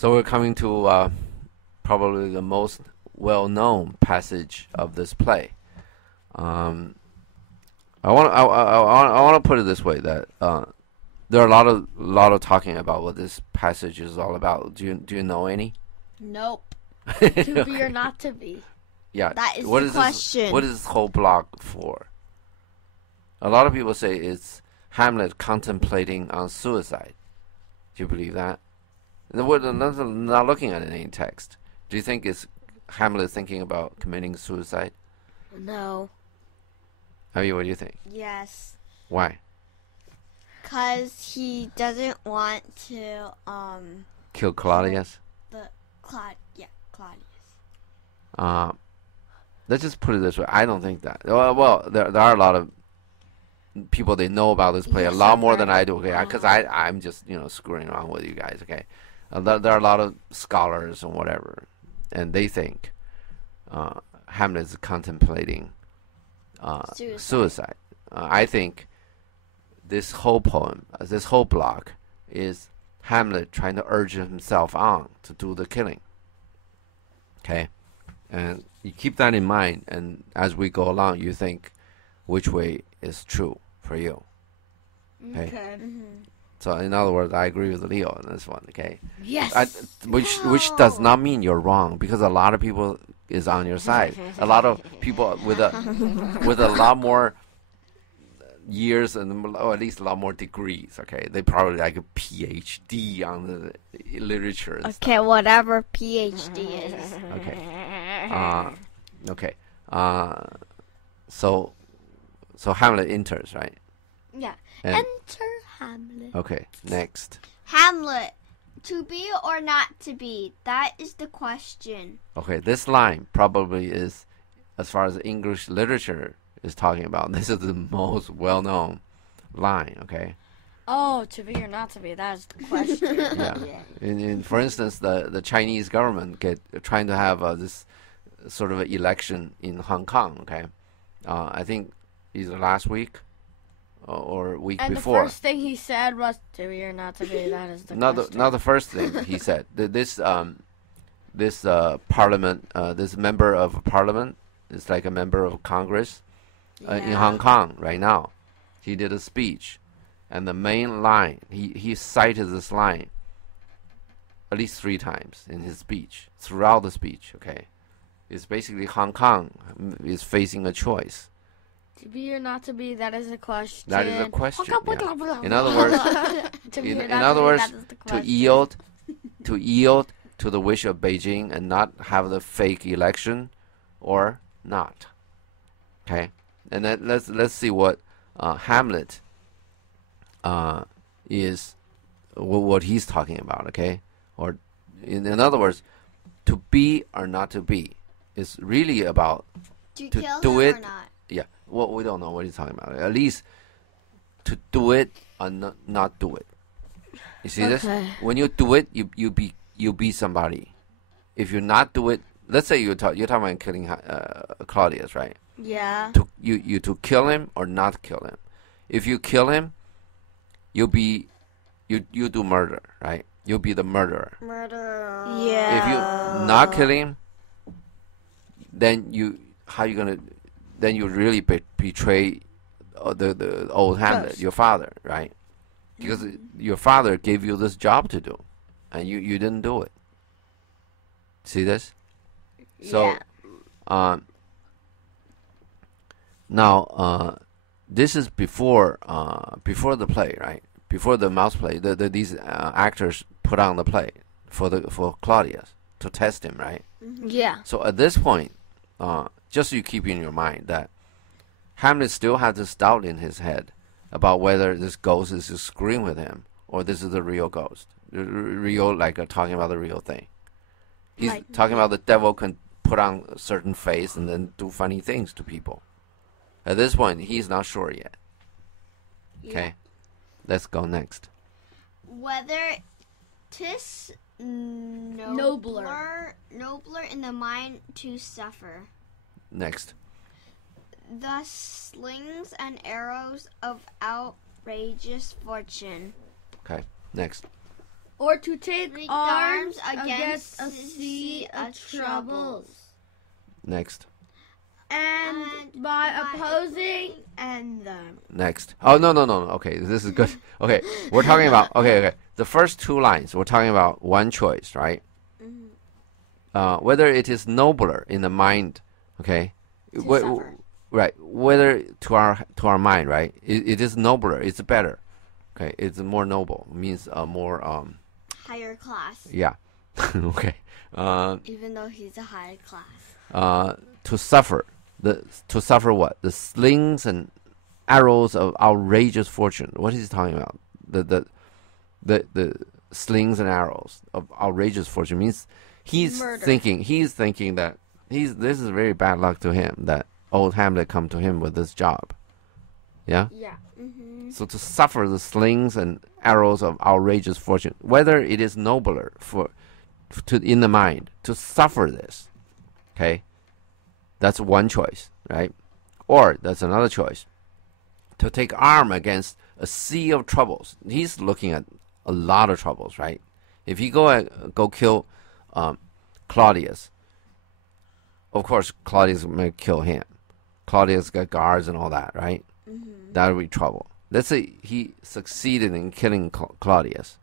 So we're coming to probably the most well-known passage of this play. I want to put it this way, that there are a lot of talking about what this passage is all about. Do you know any? Nope. To be or not to be. Yeah. That is what the is question. What is this whole block for? A lot of people say it's Hamlet contemplating on suicide. Do you believe that? We're not looking at any text. Do you think it's Hamlet thinking about committing suicide? No. Abby, what do you think? Yes. Why? Because he doesn't want to Kill Claudius? Claudius. Let's just put it this way. I don't think that. Well, there are a lot of people, they know about this play a lot more than I do. Okay, because I'm just screwing around with you guys. Okay, there are a lot of scholars and whatever, and they think Hamlet is contemplating suicide. I think this whole poem, this whole block, is Hamlet trying to urge himself on to do the killing. Okay, and you keep that in mind, and as we go along, you think which way is true for you. Okay. Mm-hmm. So in other words, I agree with Leo on this one. Okay. Yes. Which does not mean you're wrong, because a lot of people is on your side. A lot of people with a lot more years and or at least a lot more degrees. Okay, they probably like a PhD on the literature. And okay, stuff. whatever PhD is. Okay. Okay. So Hamlet enters, right? Yeah. And Enter Hamlet. okay. Next. Hamlet, to be or not to be? That is the question. Okay, this line probably is, as far as English literature is talking about, this is the most well-known line. Okay. Oh, to be or not to be? That is the question. Yeah. For instance, the Chinese government trying to have this sort of election in Hong Kong. Okay, I think either last week or week and before. And the first thing he said was to be or not to be. That is the question. Not the first thing he said. This parliament, this member of parliament is like a member of Congress in Hong Kong right now. He did a speech, and the main line, he cited this line at least 3 times in his speech, throughout the speech. Okay, it's basically Hong Kong is facing a choice. To be or not to be, that is a question. That is a question. Yeah. In other words, to yield to the wish of Beijing and not have the fake election, or not. Okay, and then let's see what Hamlet is, what he's talking about. Okay, or in other words, to be or not to be is really about to do it or not. Yeah, well, we don't know what he's talking about. At least to do it or not do it. You see this? When you do it, you be somebody. If you not do it, let's say you're talking about killing Claudius, right? Yeah. To kill him or not kill him. If you kill him, you do murder, right? You'll be the murderer. Yeah. If you not kill him, then how you gonna? Then you really betray the old Hamlet, your father, right? Because your father gave you this job to do, and you didn't do it. See this? So, now this is before the play, right? Before the mouse play, these actors put on the play for Claudius to test him, right? Yeah. So at this point, just so you keep in your mind that Hamlet still has this doubt in his head about whether this ghost is just screwing with him or this is the real ghost, real, like talking about the real thing. He's talking about the devil can put on a certain face and then do funny things to people. At this point, he's not sure yet. Okay, let's go next. Whether 'tis nobler in the mind to suffer. Next. The slings and arrows of outrageous fortune. Okay, next. or to take Take arms arms against a sea of troubles. Next. And by opposing and them. Next. Oh, no. Okay, this is good. Okay, we're talking about, okay. The first two lines, we're talking about one choice, right? Whether it is nobler in the mind, okay? Suffer. Right. Whether to our mind, right? It is nobler. It's better. Okay. It's more noble. It means more Higher class. Yeah. Okay. Even though he's a higher class. To suffer. To suffer what? The slings and arrows of outrageous fortune. What is he talking about? The slings and arrows of outrageous fortune means he's Murder. thinking that this is very bad luck to him that old Hamlet come to him with this job. Yeah? Yeah. So to suffer the slings and arrows of outrageous fortune, whether it is nobler in the mind to suffer this, okay? That's one choice, right? Or that's another choice. To take arm against a sea of troubles. He's looking at a lot of troubles, right? If he go kill Claudius, of course Claudius may kill him. Claudius got guards and all that, right? That would be trouble. Let's say he succeeded in killing Claudius.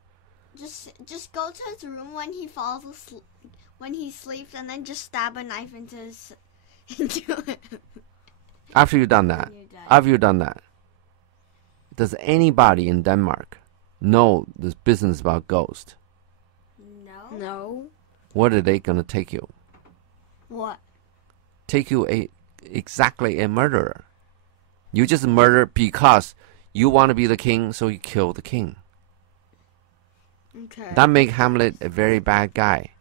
Just go to his room when he falls asleep, when he sleeps, and then just stab a knife into him. After you've done that, does anybody in Denmark know this business about ghost? No. What are they gonna take you? What? Take you exactly a murderer. You just murder because you want to be the king, so you kill the king. Okay. That make Hamlet a very bad guy.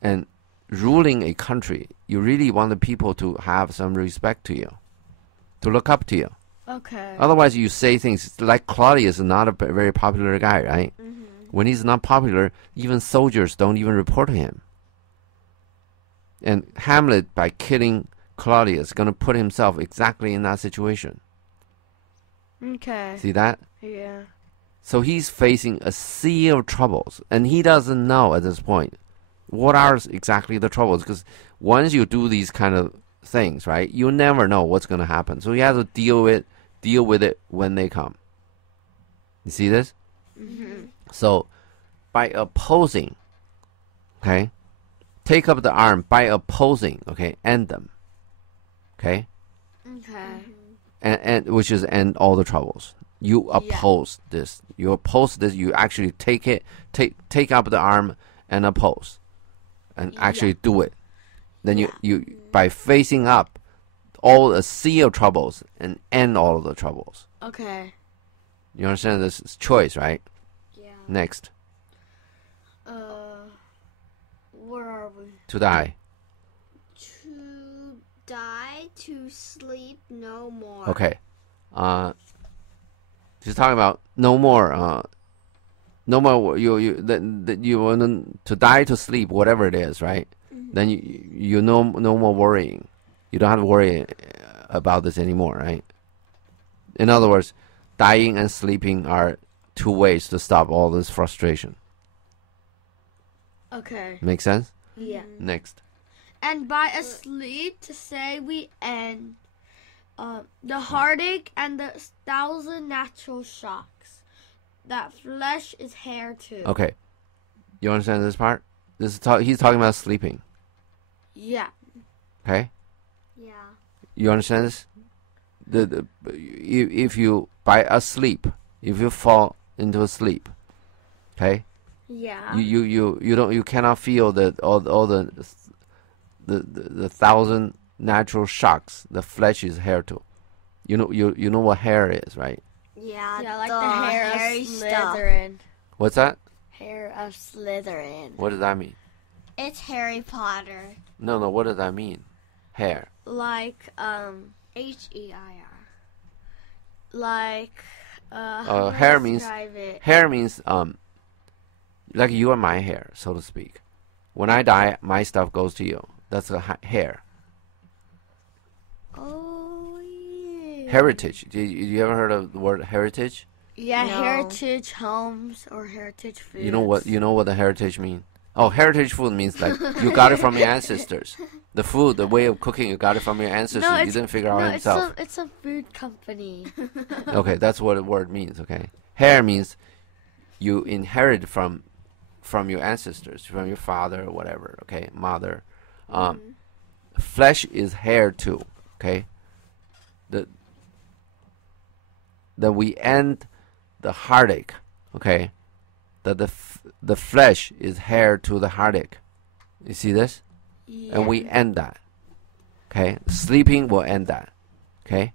And ruling a country, you really want the people to have some respect to you, to look up to you. Okay. Otherwise, you say things like Claudius is not a very popular guy, right? When he's not popular, even soldiers don't even report him. And Hamlet, by killing Claudius, is going to put himself exactly in that situation. Okay. See that? Yeah. So he's facing a sea of troubles, and he doesn't know at this point what are exactly the troubles. Because once you do these kind of things, right, you never know what's going to happen. So he has to deal with it when they come. You see this? So by opposing, okay, take up the arm by opposing, okay, end them, okay, and which is end all the troubles. You oppose this. You oppose this. You actually take up the arm and oppose, and actually do it. Then you by facing up all a sea of troubles and end all of the troubles. Okay. You understand this choice, right? Yeah. Next. Where are we? To die. To die, to sleep no more. Okay. She's talking about no more. No more. You want to die, to sleep, whatever it is, right? Then you no more worrying. You don't have to worry about this anymore, right? In other words, dying and sleeping are two ways to stop all this frustration. Okay. Make sense? Yeah. Next. And by asleep, to say we end the heartache and the 1,000 natural shocks. That flesh is hair too. Okay. You understand this part? He's talking about sleeping. Yeah. Okay? Yeah. You understand this? If you by asleep, if you fall into a sleep, okay? Yeah. You cannot feel that all the 1,000 natural shocks. The flesh is hair too. You know what hair is, right? Yeah. Yeah, like the the hair hairy of stuff. Slytherin. What's that? Hair of Slytherin. What does that mean? It's Harry Potter. No. What does that mean? Hair. Like Heir. like how do I hair means describe it? hair means like you are my hair, so to speak. When I die, my stuff goes to you. That's a hair. Oh yeah. Heritage. Did you ever heard of the word heritage? Yeah, No. heritage homes or heritage foods. You know what the heritage mean? Oh, heritage food means like you got it from your ancestors. The food, the way of cooking, you got it from your ancestors. No, You it's- didn't figure out No, himself. it's a food company. Okay, that's what the word means. Okay, hair means you inherit from your ancestors, from your father or whatever. Okay, mother. Flesh is hair too. Okay, that we end the heartache. Okay, that the flesh is hair to the heartache. You see this? Yeah. And we end that. Okay, sleeping will end that. Okay,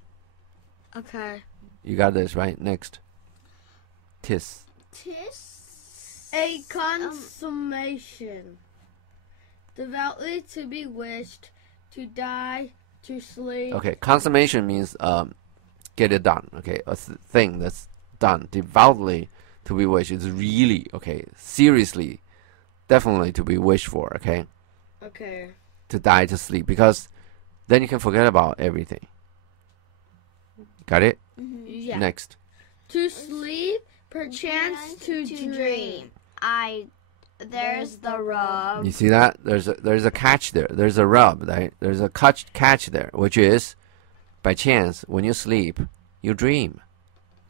Okay. you got this right. Next, tis. Tis. A consummation. Devoutly to be wished, to die, to sleep. Okay, consummation means get it done. Okay, a thing that's done devoutly to be wished is really okay. Seriously, definitely to be wished for. Okay, Okay. to die, to sleep, because then you can forget about everything. Got it? Yeah. Next. To sleep, perchance to dream. There's the rub. You see that? There's a catch there. There's a rub, right? There's a catch there, which is, by chance, when you sleep, you dream.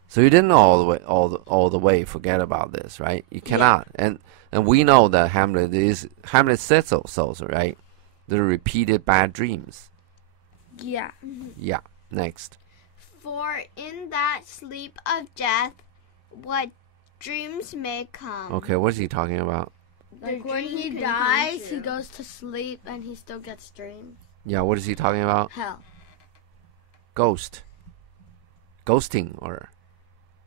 So you didn't all the way forget about this, right? You cannot. And we know that Hamlet said so, right? The repeated bad dreams. Yeah. Yeah. Next. For in that sleep of death, what dreams may come. Okay, what is he talking about? Like The when dream he can dies, come he true. goes to sleep and he still gets dreams. Yeah, what is he talking about? Hell. Ghost. Ghosting, or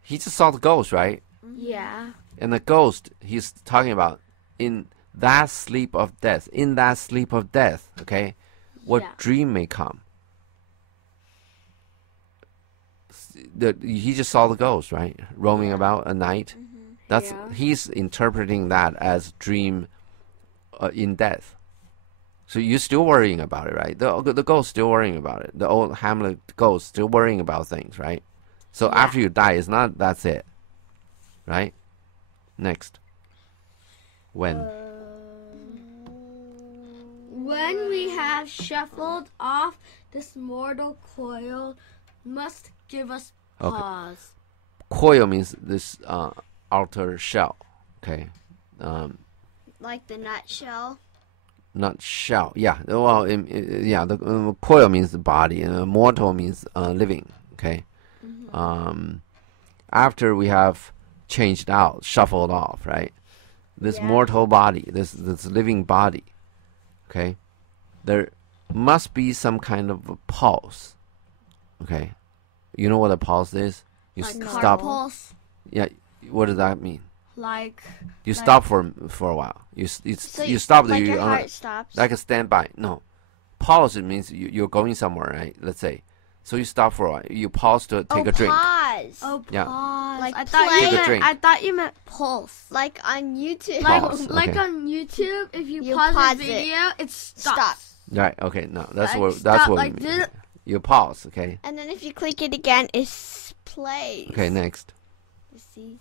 he just saw the ghost, right? Yeah. And the ghost he's talking about in that sleep of death. In that sleep of death, okay? What Yeah. dream may come? He just saw the ghost, right? Roaming about at night. That's Yeah. he's interpreting that as dream in death. So you're still worrying about it, right? The ghost still worrying about it. The old Hamlet ghost still worrying about things, right? So Yeah. after you die, it's not that's it, right? Next. When? When we have shuffled off this mortal coil, must give us Okay. pause. Coil means this outer shell, okay? Like the nutshell. Not shell. Yeah. Well, yeah. The coil means the body, and mortal means living. Okay. After we have changed out, shuffled off, right? This Yeah. mortal body, this living body. Okay. There must be some kind of a pulse. Okay. You know what a pulse is? You Like stop. heart pulse. Yeah. What does that mean? Like You Like- stop for a while. You stop the Like your you heart stops. like a standby. No, pause. It means you're going somewhere, right? Let's say. So you stop for a while. You pause to take a drink. Pause. oh Yeah. pause. Like I thought play. you Take a meant drink. I thought you meant pulse. Like on YouTube. Like Pause, like okay. on YouTube, if you, You pause pause the it. video, it stops. Stop. Right. Okay. No, that's Like, what stop we like mean. this. You pause. Okay. And then if you click it again, it plays. Okay. Next. You see?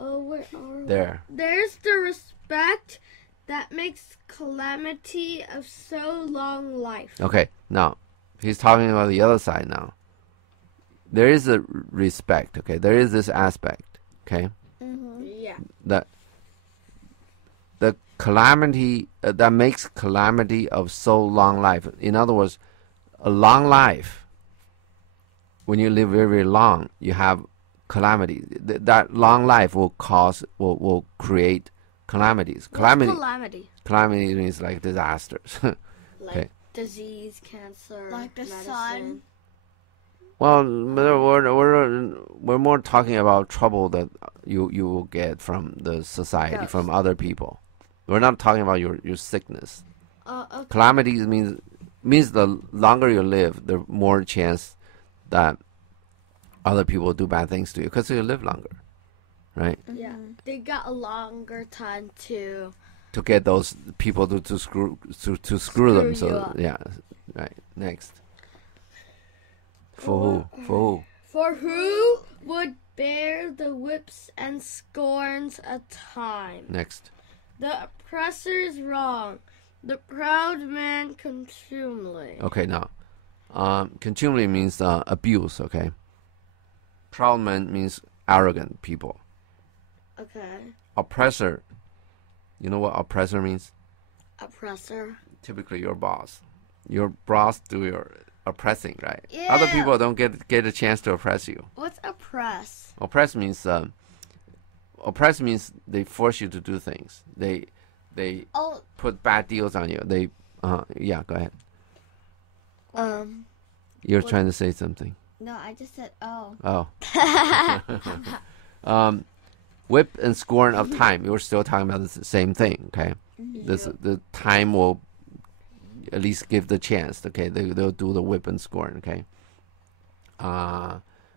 Oh, where are we? There. There's the respect that makes calamity of so long life. Okay. Now, he's talking about the other side now. There is a respect. Okay. There is this aspect. Okay. Yeah. That the calamity that makes calamity of so long life. In other words, a long life. When you live very, very long, you have calamity. That long life will create calamities. Calamity. Calamity means like disasters. Like Okay. disease, cancer, Like the medicine. sun. Well, we're more talking about trouble that you will get from the society, Ghost. from other people. We're not talking about your sickness. Okay. Calamities means the longer you live, the more chance that other people do bad things to you because you live longer, right? Yeah. They got a longer time to. To get those people to screw them. you So up. yeah, right. Next. For who? For who? For who would bear the whips and scorns of time. Next. The oppressor's wrong, the proud man contumely. Okay, now, contumely means abuse. Okay. Proud man means arrogant people. Okay. Oppressor. You know what oppressor means? Oppressor. Typically, your boss. Your boss do your oppressing, right? Yeah. Other people don't get a chance to oppress you. What's oppress? Oppress means they force you to do things. They Oh, put bad deals on you. Yeah, go ahead. You're What? trying to say something. no, I just said oh. Oh. Whip and scorn of time. You're still talking about the same thing, okay? The time will at least give the chance, okay? They'll do the whip and scorn, okay?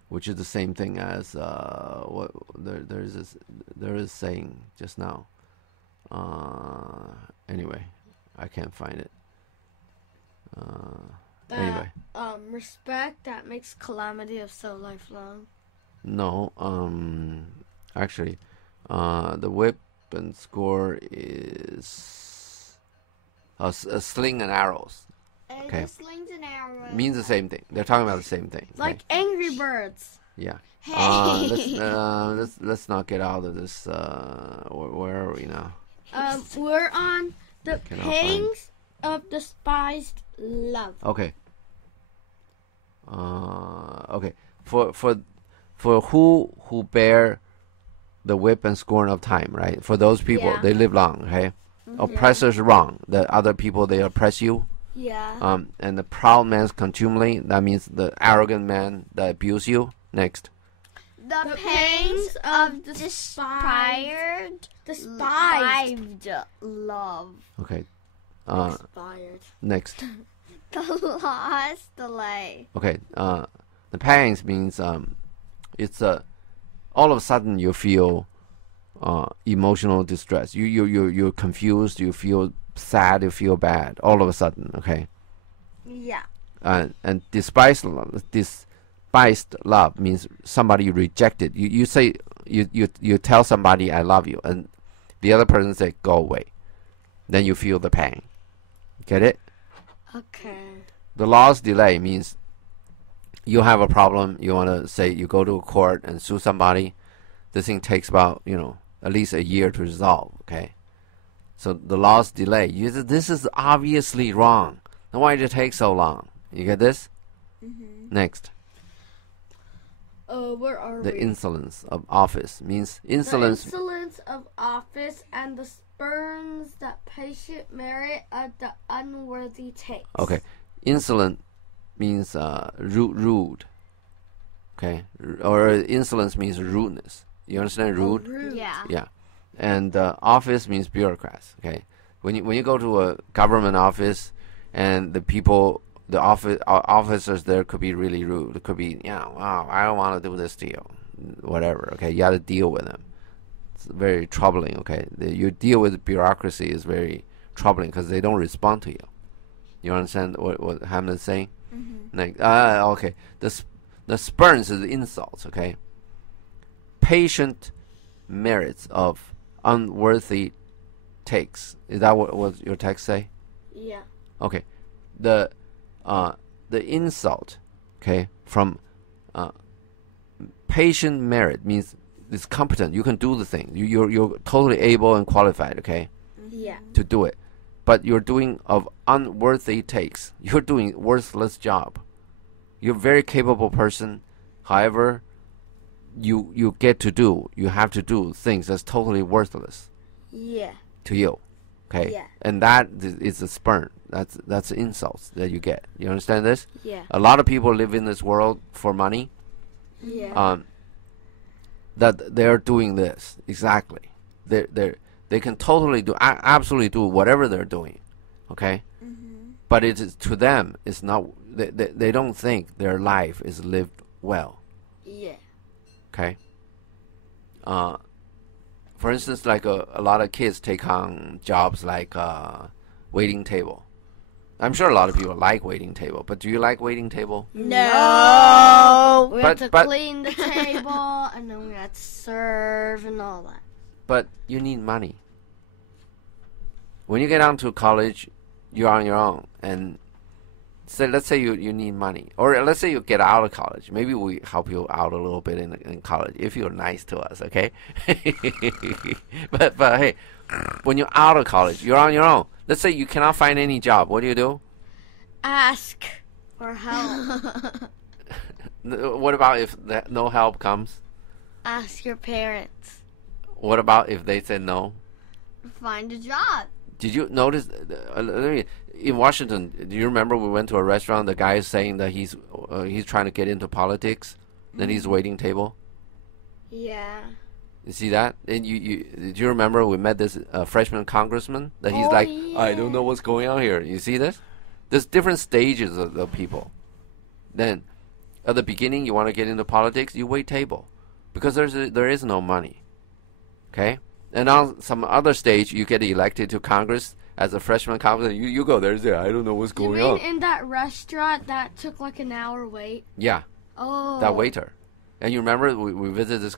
Which is the same thing as what there is saying just now. Anyway, I can't find it. Anyway, Respect that makes calamity of so lifelong. no. Actually, the whip and score is a sling and arrows. Okay. The slings and arrows. Means the same thing. They're talking about the same thing. Okay? Like Angry Birds. Yeah. Hey. Let's not get out of this. Where are we now? We're on the Cannot pangs of despised love. Okay. Okay. For who bear the whip and scorn of time, right? For those people, Yeah. they live long. Okay. Oppressors wrong. The other people, they oppress you. Yeah. And the proud man's contumely. That means the arrogant man that abuse you. Next. The pangs of despised love. Okay. Expired. Next. The lost delay. Okay. The pangs means it's all of a sudden you feel emotional distress. You're confused. You feel sad. You feel bad. All of a sudden. Okay. Yeah. And despised love means somebody rejected. You say you tell somebody I love you, and the other person say go away. Then you feel the pain. Get it? Okay. The lost delay means you have a problem. You want to say you go to a court and sue somebody. This thing takes about at least a year to resolve. Okay. So the lost delay. This is obviously wrong. Then why did it take so long? You get this? Next. Where are The we? insolence of office means insolence. The insolence of office and the spurns that patient merit of the unworthy takes. Okay, insolent means rude. Okay, or insolence means rudeness. You understand rude? Rude. Yeah. Yeah, and office means bureaucrats. Okay, when you go to a government office, and the officers there could be really rude. It could be, wow, I don't want to do this to you, whatever. Okay, you got to deal with them. It's very troubling. Okay, you deal with bureaucracy is very troubling because they don't respond to you. You understand what Hamlet's saying? Okay, the spurns is insults. Okay, patient merits of unworthy takes. Is that what your text say? Yeah. Okay, the insult, okay, from patient merit means it's competent. You can do the thing. You're totally able and qualified, okay, Yeah. to do it. But you're doing of unworthy takes. You're doing worthless job. You're a very capable person. However, you have to do things that's totally worthless Yeah. to you. Okay? Yeah. And that is a spurn. That's insults that you get. You understand this? Yeah. A lot of people live in this world for money. Yeah. That they're doing this exactly. They can totally absolutely do whatever they're doing. Okay? But it is to them it's not they don't think their life is lived well. Yeah. Okay? For instance, like a lot of kids take on jobs like waiting table. I'm sure a lot of people like waiting table, but do you like waiting table? No. We have But- to clean the table, and then we have to serve and all that. But you need money. When you get on to college, you're on your own, and let's say you need money, or let's say you get out of college. Maybe we help you out a little bit in college if you're nice to us, okay? but hey, when you're out of college, you're on your own. Let's say you cannot find any job. What do? Ask for help. What about if no help comes? Ask your parents. What about if they say no? Find a job. Did you notice in Washington? Do you remember we went to a restaurant? The guy is saying that he's trying to get into politics. Then he's waiting table. Yeah. You see that? And do you remember we met this freshman congressman that he's Oh, like, yeah. I don't know what's going on here. You see this? There's different stages of the people. Then at the beginning, you want to get into politics, you wait table because there is no money. Okay. And on some other stage, you get elected to Congress as a freshman congressman. You go there. I don't know what's You going mean on. in that restaurant that took like an hour wait? Yeah, Oh. that waiter. And you remember we visited this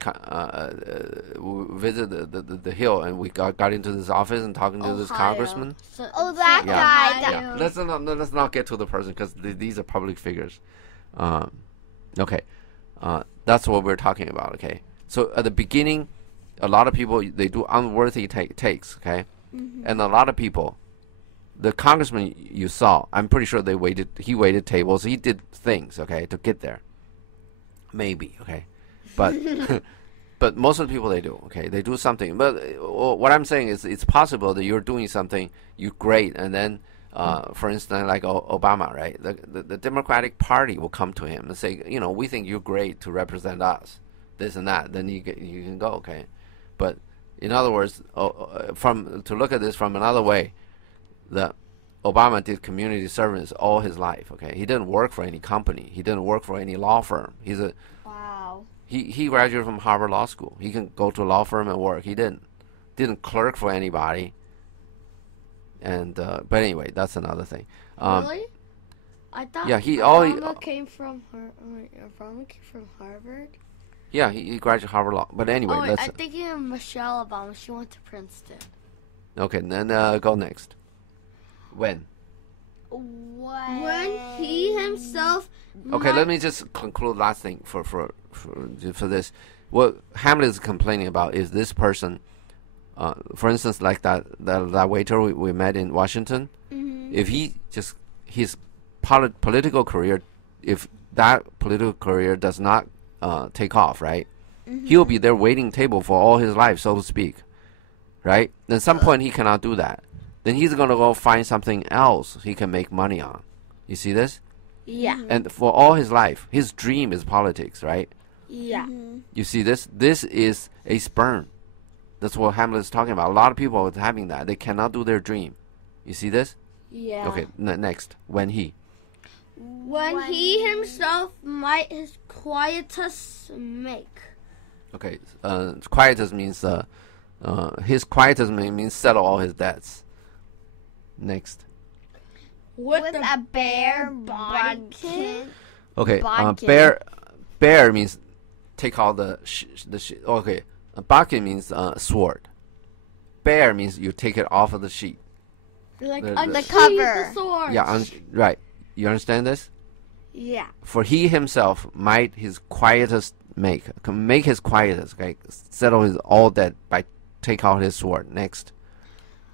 we visited the hill, and we got into this office and talking to this Ohio. congressman. Oh, that Yeah. guy. That, Yeah, let's not get to the person because these are public figures. Okay, that's what we're talking about. Okay, so at the beginning, a lot of people they do unworthy takes. Okay, and a lot of people, the congressman you saw, I'm pretty sure he waited tables. He did things. Okay, to get there. Maybe, okay, but but most of the people they do, okay, they do something. But what I'm saying is, it's possible that you're doing something, you're great, and then, for instance, like Obama, right? The Democratic Party will come to him and say, we think you're great to represent us, this and that. Then you can go, okay. But in other words, to look at this from another way, the Obama did community service all his life. Okay, he didn't work for any company. He didn't work for any law firm. wow. He graduated from Harvard Law School. He can go to a law firm and work. He didn't clerk for anybody. And but anyway, that's another thing. Really? I thought Obama came from Harvard. Yeah, he graduated Harvard Law. But anyway, I'm thinking of Michelle Obama. She went to Princeton. Okay, then go next. When he himself. Okay, let me just conclude last thing for this. What Hamlet is complaining about is this person, for instance, like that waiter we met in Washington. If his political career, if that political career does not take off, right, he'll be there waiting table for all his life, so to speak, right? At some point he cannot do that. Then he's going to go find something else he can make money on. You see this? Yeah. And for all his life, his dream is politics, right? Yeah. You see this? This is a sperm. That's what Hamlet is talking about. A lot of people are having that. They cannot do their dream. You see this? Yeah. Okay, next. When he himself might his quietus make. Okay, quietus means his quietus means settle all his debts. Next. With a bare bodkin. Okay, Bodkin. bear means take out the okay, bodkin means sword. Bear means you take it off of the sheet. Like The unsheath cover. the sword. Yeah, right. You understand this? Yeah. For he himself might his quietus make his quietus. Okay, settle his all debt by take out his sword. Next.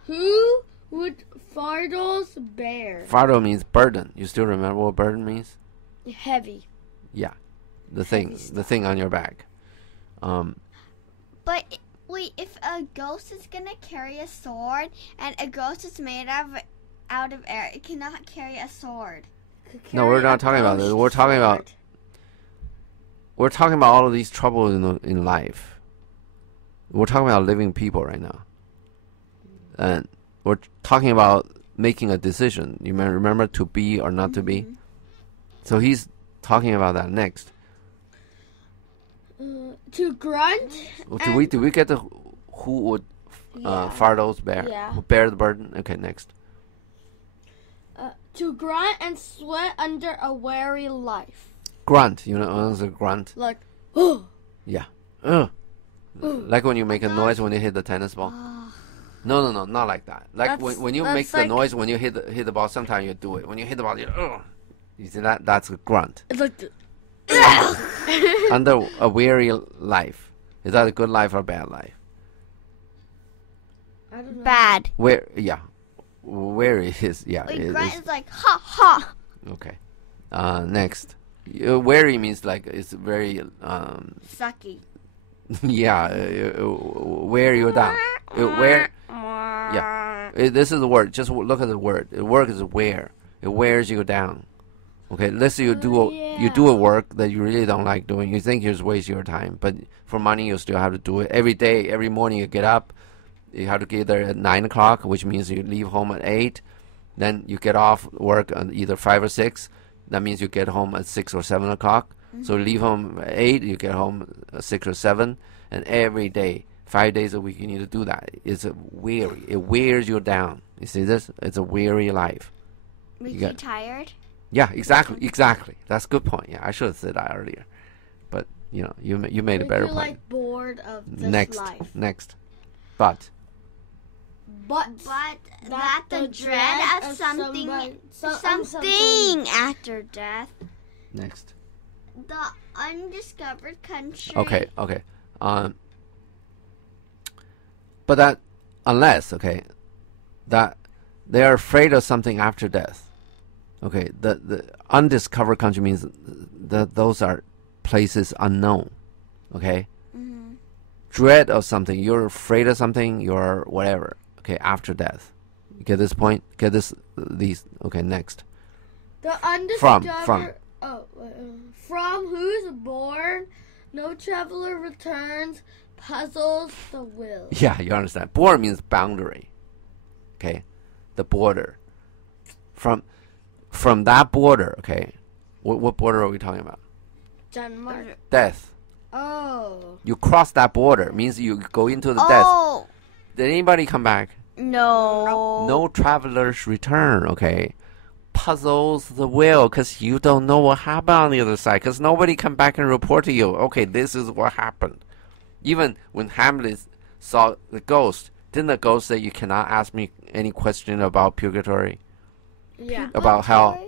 Who would Fardos bear? Fardo means burden. You still remember what burden means? Heavy. Yeah, the thing on your back. But wait, if a ghost is gonna carry a sword and a ghost is made out of air, it cannot carry a sword. No, we're not talking about this. We're talking about all of these troubles in life. We're talking about living people right now, and we're talking about making a decision. You may remember to be or not to be. So he's talking about that next. To Grunt. Do we get the who would Fardos bear? Yeah. Who bear the burden? Okay, next. To grunt and sweat under a weary life. Grunt, you know, it's a grunt. Like, oh. Yeah. Like when you make a noise when you hit the tennis ball. No, not like that. Like when you make the noise when you hit the ball, sometimes you do it. When you hit the ball, you see that? That's a grunt. It's like Under a weary life. Is that a good life or bad life? I don't know. Bad. Weary is, yeah. Like, grunt is like, ha, ha. Okay. Next. Weary means like it's very, Sucky. yeah, wear you down. Yeah. This is the word. Just look at the word. The word is wear. It wears you down. Okay, let's say you do a work that you really don't like doing. You think you're just wasting your time, but for money you still have to do it every day. Every morning you get up, you have to get there at 9 o'clock, which means you leave home at 8. Then you get off work at either 5 or 6. That means you get home at 6 or 7 o'clock. So you leave home at 8, you get home at 6 or 7, and every day, 5 days a week, you need to do that. It's weary. It wears you down. You see this? It's a weary life. Make you tired? Yeah, exactly. That's a good point. Yeah, I should have said that earlier. But, you know, you made a better point. Like bored of this life. Next. But that the dread of something after death. Next. The undiscovered country. Okay. But that, unless, that they are afraid of something after death. Okay, the undiscovered country means that those are places unknown. Okay? Mm-hmm. Dread of something, you're afraid of something, you're whatever. Okay, after death. You get this point? Get these. Okay, next. The undiscovered. From whose born no traveler returns, puzzles the will. Yeah, you understand. Border means boundary. Okay, the border. From that border. Okay, what border are we talking about? Denmark. Death. Oh. You cross that border means you go into the death. Did anybody come back? No. No travelers return. Okay. Puzzles the will because you don't know what happened on the other side because nobody come back and report to you. Okay, this is what happened. Even when Hamlet saw the ghost, didn't the ghost say you cannot ask me any question about purgatory? Yeah. About hell.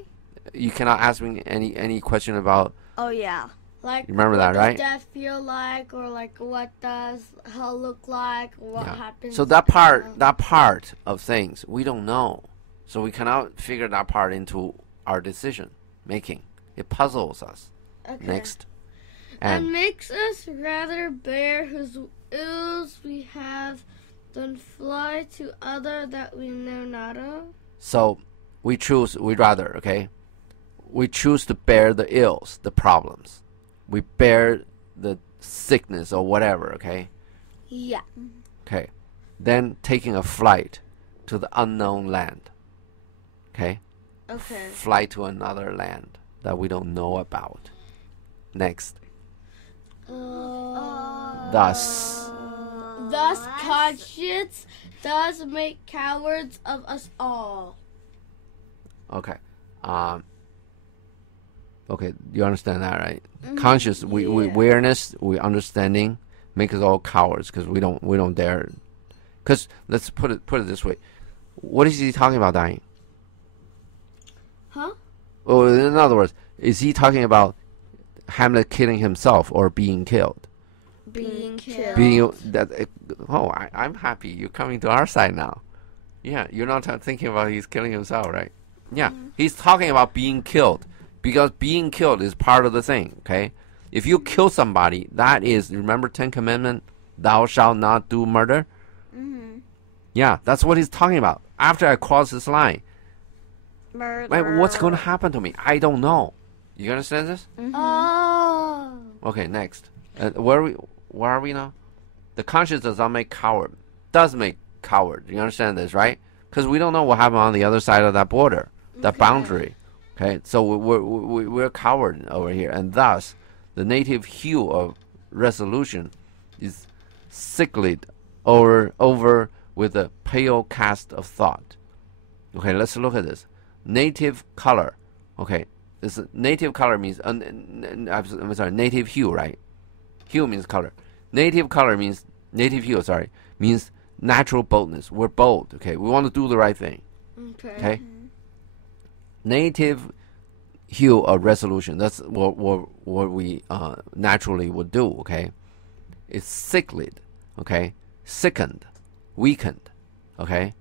You cannot ask me any question about. Oh yeah. Like, you remember that, right? What does death feel like, or like what does hell look like, or what happens? So that part of things we don't know. So we cannot figure that part into our decision making. It puzzles us. Okay. Next. And makes us rather bear whose ills we have than fly to other that we know not of. So we'd rather, okay? We choose to bear the ills, the problems. We bear the sickness or whatever, okay? Yeah. Okay. Then taking a flight to the unknown land. Okay? Okay. Fly to another land that we don't know about. Next. Thus conscience does make cowards of us all. Okay. Okay, you understand that, right? Conscious, we awareness, we understanding, make us all cowards because we don't dare. Because let's put it this way, what is he talking about dying? Huh? Oh, in other words, is he talking about Hamlet killing himself or being killed? Being killed. I'm happy you're coming to our side now. Yeah, you're not thinking about he's killing himself, right? Yeah, he's talking about being killed. Because being killed is part of the thing, okay? If you kill somebody, that is, remember 10 Commandments, thou shalt not do murder? Mm-hmm. Yeah, that's what he's talking about. After I cross this line, murder. What's going to happen to me? I don't know. You understand this? Mm-hmm. Oh. Okay, next. Where are we now? The conscience does not make coward. Does make coward. You understand this, right? Because we don't know what happened on the other side of that border, that boundary. Okay, so we're coward over here, and thus the native hue of resolution is sicklied over with a pale cast of thought. Okay, let's look at this. native color. Okay, this native color means I'm sorry, native hue, right? Hue means color. Native color means native hue. Sorry, means natural boldness. We're bold. Okay, we want to do the right thing. Okay. Native hue of resolution. That's what we naturally would do. Okay, it's sicklied. Okay, sickened, weakened. Okay,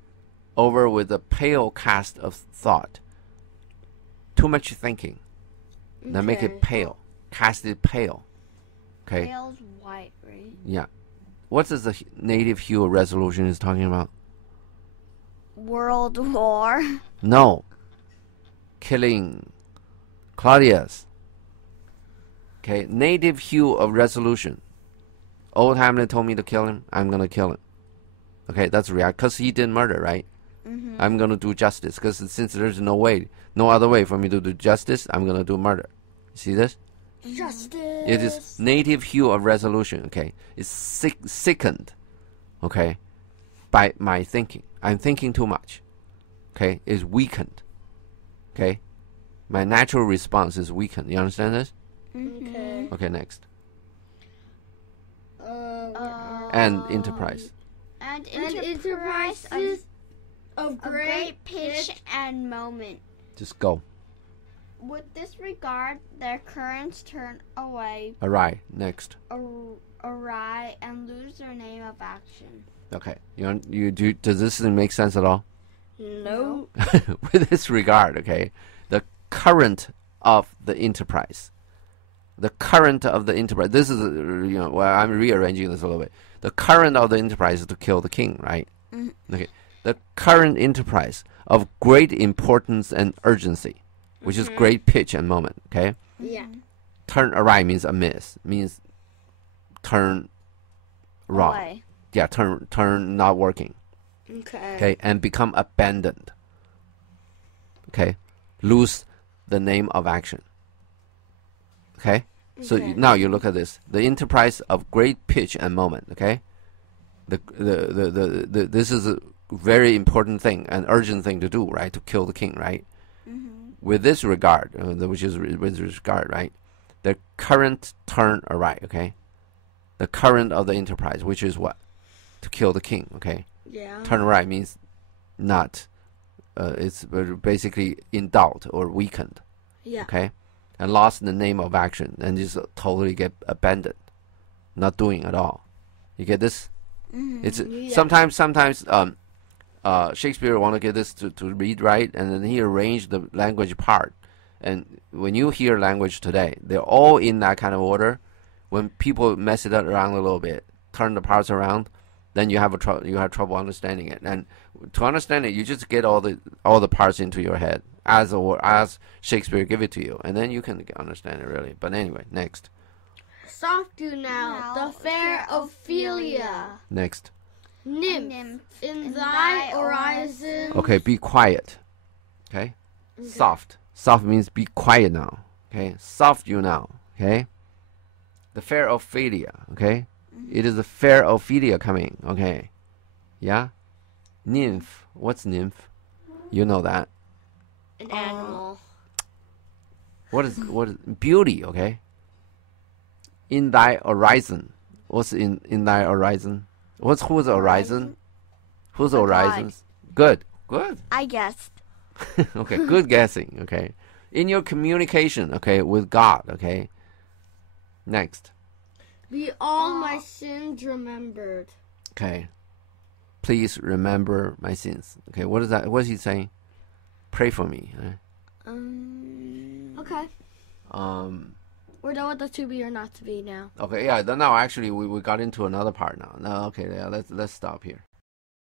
over with a pale cast of thought. Too much thinking. Now make it pale. Cast it pale. Okay. Pale's white, right? Yeah. What is the native hue of resolution is talking about? World War. No. Killing Claudius. Okay. Native hue of resolution. Old Hamlet told me to kill him. I'm gonna kill him. Okay, that's react because he did murder, right? I'm gonna do justice because since there's no other way for me to do justice, I'm gonna do murder. See this? Justice. It is native hue of resolution. Okay, it's sickened. Okay, by my thinking. I'm thinking too much. Okay, is weakened. Okay, my natural response is weakened. You understand this? Okay. Okay, next. And enterprise. And enterprise of is of great pitch and moment. Just go. With this regard, their currents turn away Awry. Next. awry and lose their name of action. Okay. Does this make sense at all? No. With this regard, okay, the current of the enterprise. The current of the enterprise. This is, I'm rearranging this a little bit. The current of the enterprise is to kill the king, right? Okay. The current enterprise of great importance and urgency, which is great pitch and moment, okay? Yeah. Turn awry means amiss, means turn wrong. Away. Yeah, turn not working. Okay. Okay, and become abandoned. Okay, lose the name of action. Okay, so now you look at this: the enterprise of great pitch and moment. Okay, this is a very important thing, an urgent thing to do, right? To kill the king, right? With this regard, which is with regard, right? The current turn awry. Okay, the current of the enterprise, which is what? To kill the king. Okay. Yeah. Turn right means not. It's basically in doubt or weakened. Yeah. Okay, and lost the name of action and just totally get abandoned, not doing at all. You get this? It's sometimes Shakespeare want to get this to read right, and then he arranged the language part. And when you hear language today, they're all in that kind of order. When people mess it around a little bit, turn the parts around, then you have trouble understanding it. And to understand it, you just get all the parts into your head as Shakespeare give it to you, and then you can understand it really. But anyway, next. Soft you now, the fair Ophelia. Next. Nymph in thy horizon. Okay, be quiet. Okay? Soft. Soft means be quiet now. Okay? Soft you now. Okay? The fair Ophelia. Okay? It is the fair Ophelia coming. Okay? Yeah? Nymph. What's nymph? You know that. An animal. What is beauty? Okay? In thy horizon. What's in thy horizon? Who's horizon? Who's horizon? Good. I guessed. Okay, good guessing. Okay, in your communication, okay, with God. Okay. Next. Be all my sins remembered. Okay. Please remember my sins. Okay, what is that? What is he saying? Pray for me. Okay. We're done with the to be or not to be now. Okay, yeah. Now actually we got into another part now. No, okay, yeah. Let's stop here.